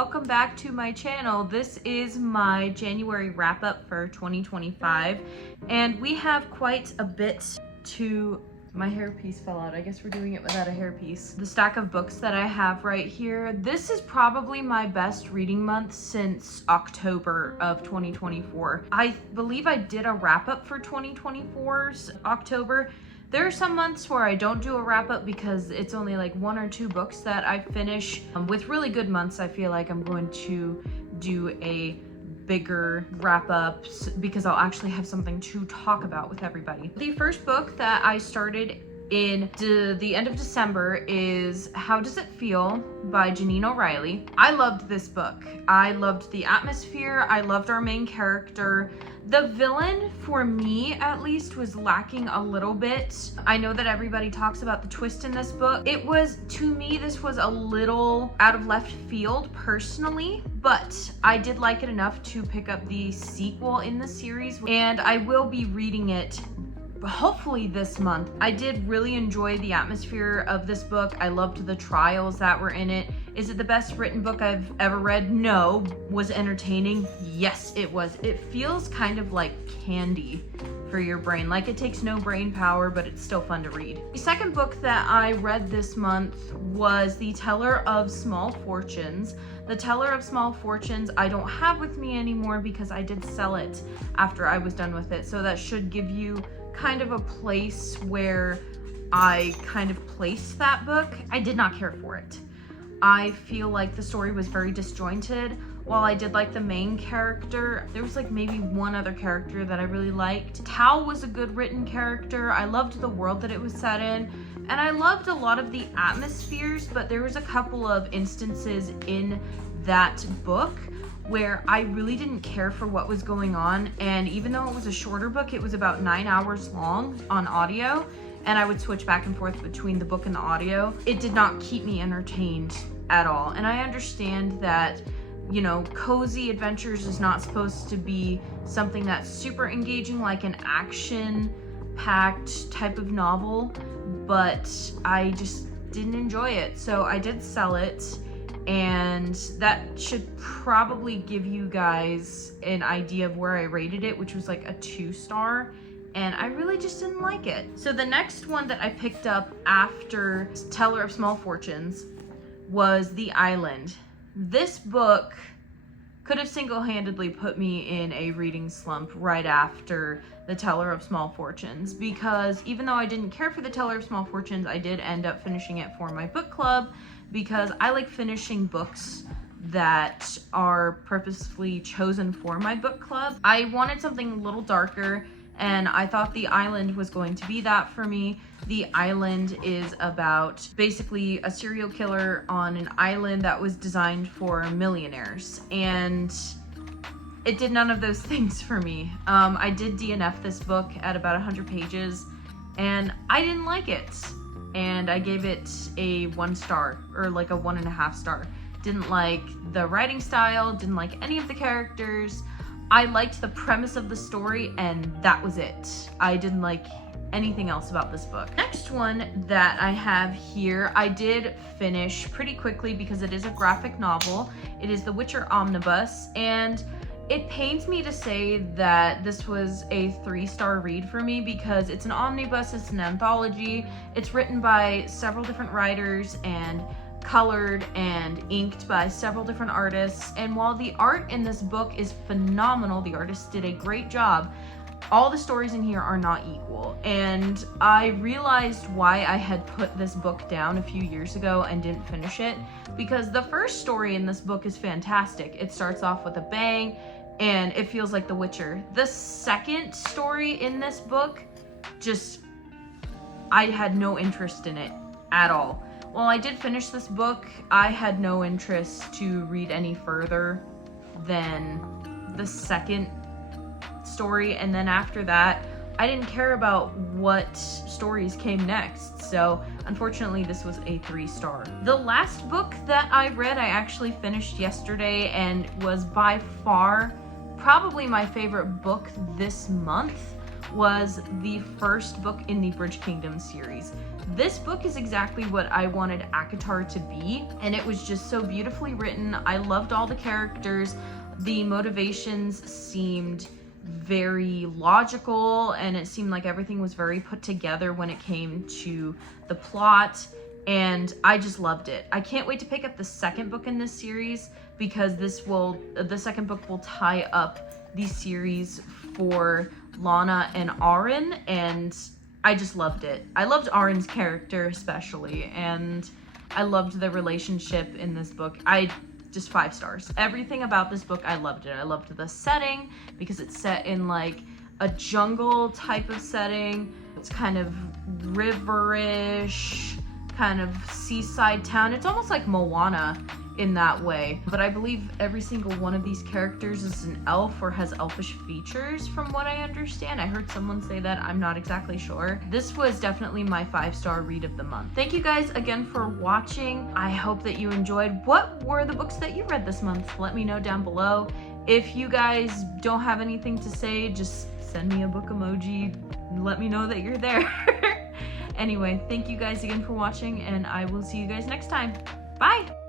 welcome back to my channel. This is my January wrap up for 2025 and we have quite a bit to... My hairpiece fell out. I guess we're doing it without a hairpiece. The stack of books that I have right here, this is probably my best reading month since October of 2024. I believe I did a wrap up for 2024's October. There are some months where I don't do a wrap up because it's only like 1 or 2 books that I finish. With really good months, I feel like I'm going to do a bigger wrap ups because I'll actually have something to talk about with everybody. The first book that I started in the end of December is How Does It Feel by Janine O'Reilly. I loved this book. I loved the atmosphere. I loved our main character. The villain, for me at least, was lacking a little bit. I know that everybody talks about the twist in this book. It was, to me, this was a little out of left field personally, but I did like it enough to pick up the sequel in the series, and I will be reading it hopefully this month. I did really enjoy the atmosphere of this book. I loved the trials that were in it. Is it the best written book I've ever read? No. Was it entertaining? Yes, it was. It feels kind of like candy for your brain. Like it takes no brain power, but it's still fun to read. The second book that I read this month was The Teller of Small Fortunes. The Teller of Small Fortunes I don't have with me anymore because I did sell it after I was done with it. So that should give you kind of a place where I kind of placed that book. I did not care for it. I feel like the story was very disjointed. While I did like the main character, there was like maybe one other character that I really liked. Tao was a good written character. I loved the world that it was set in, and I loved a lot of the atmospheres, but there was a couple of instances in that book where I really didn't care for what was going on, and even though it was a shorter book, it was about 9 hours long on audio, and I would switch back and forth between the book and the audio. It did not keep me entertained at all. And I understand that, you know, cozy adventures is not supposed to be something that's super engaging like an action-packed type of novel, but I just didn't enjoy it. So I did sell it, and that should probably give you guys an idea of where I rated it, which was like a 2-star. And I really just didn't like it. So the next one that I picked up after Teller of Small Fortunes was The Island. This book could have single-handedly put me in a reading slump right after The Teller of Small Fortunes, because even though I didn't care for The Teller of Small Fortunes, I did end up finishing it for my book club because I like finishing books that are purposefully chosen for my book club. I wanted something a little darker, and I thought The Island was going to be that for me. The Island is about basically a serial killer on an island that was designed for millionaires, and it did none of those things for me. I did DNF this book at about 100 pages, and I didn't like it. And I gave it a 1 star, or like a 1.5 star. Didn't like the writing style, didn't like any of the characters. I liked the premise of the story, and that was it. I didn't like anything else about this book. Next one that I have here, I did finish pretty quickly because it is a graphic novel. It is The Witcher Omnibus, and it pains me to say that this was a 3-star read for me because it's an omnibus, it's an anthology, it's written by several different writers and colored and inked by several different artists, and while the art in this book is phenomenal, the artists did a great job, all the stories in here are not equal. And I realized why I had put this book down a few years ago and didn't finish it, because the first story in this book is fantastic. It starts off with a bang and it feels like The Witcher. The second story in this book, I had no interest in it at all. While I did finish this book, I had no interest to read any further than the second story, and then after that, I didn't care about what stories came next, so unfortunately this was a 3-star. The last book that I read, I actually finished yesterday and was by far probably my favorite book this month. was the first book in the Bridge Kingdom series. This book is exactly what I wanted ACOTAR to be, and it was just so beautifully written. I loved all the characters. The motivations seemed very logical, and it seemed like everything was very put together when it came to the plot, and I just loved it. I can't wait to pick up the second book in this series, because the second book will tie up the series for Lana and Auron, and I just loved it. I loved Auron's character especially, and I loved the relationship in this book. Just 5 stars. Everything about this book, I loved it. I loved the setting because it's set in like a jungle type of setting. It's kind of riverish, kind of seaside town. It's almost like Moana in that way. But I believe every single one of these characters is an elf or has elfish features from what I understand. I heard someone say that. I'm not exactly sure. This was definitely my 5-star read of the month. Thank you guys again for watching. I hope that you enjoyed. What were the books that you read this month? Let me know down below. If you guys don't have anything to say, just send me a book emoji. Let me know that you're there. Anyway, thank you guys again for watching, and I will see you guys next time. Bye!